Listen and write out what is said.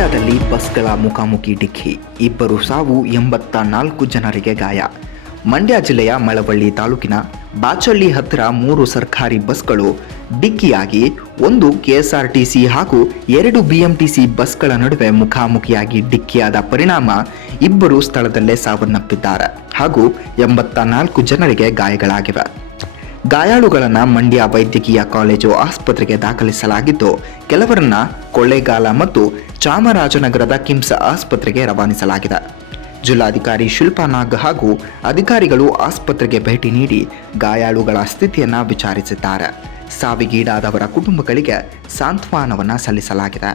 ಮಂಡ್ಯದಲ್ಲಿ ಬಸ್ಗಳ ಮುಖಾಮುಖಿ ಡಿಕ್ಕಿ, ಇಬ್ಬರು ಸಾವು, 84 ಜನರಿಗೆ ಗಾಯ. ಮಂಡ್ಯ ಜಿಲ್ಲೆಯ ಮಳವಳ್ಳಿ ತಾಲೂಕಿನ ಬಾಚಳ್ಳಿ ಹತ್ತಿರ 3 ಸರ್ಕಾರಿ ಬಸ್ಗಳು ಡಿಕ್ಕಿಯಾಗಿ ಒಂದು ಕೆಎಸ್ಆರ್ಟಿಸಿ ಹಾಗೂ 2 ಬಿಎಂಟಿಸಿ ಬಸ್ಗಳ ನಡುವೆ ಮುಖಾಮುಖಿಯಾಗಿ ಡಿಕ್ಕಿಯಾದ ಪರಿಣಾಮ ಇಬ್ಬರು ಸ್ಥಳದಲ್ಲೇ ಸಾವನ್ನಪ್ಪಿದ್ದಾರೆ ಹಾಗೂ 84 ಜನರಿಗೆ ಗಾಯಗಳಾಗಿವೆ. ಗಾಯಾಳುಗಳನ್ನು ಮಂಡ್ಯ ವೈದ್ಯಕೀಯ ಕಾಲೇಜು ಆಸ್ಪತ್ರೆಗೆ ದಾಖಲಿಸಲಾಗಿದ್ದು, ಕೆಲವರನ್ನ ಕೊಳ್ಳೇಗಾಲ ಮತ್ತು ಚಾಮರಾಜನಗರದ ಕಿಮ್ಸ್ ಆಸ್ಪತ್ರೆಗೆ ರವಾನಿಸಲಾಗಿದೆ. ಜಿಲ್ಲಾಧಿಕಾರಿ ಶಿಲ್ಪಾ ನಾಗ್ ಹಾಗೂ ಅಧಿಕಾರಿಗಳು ಆಸ್ಪತ್ರೆಗೆ ಭೇಟಿ ನೀಡಿ ಗಾಯಾಳುಗಳ ಸ್ಥಿತಿಯನ್ನು ವಿಚಾರಿಸಿದ್ದಾರೆ. ಸಾವಿಗೀಡಾದವರ ಕುಟುಂಬಗಳಿಗೆ ಸಾಂತ್ವನವನ್ನು ಸಲ್ಲಿಸಲಾಗಿದೆ.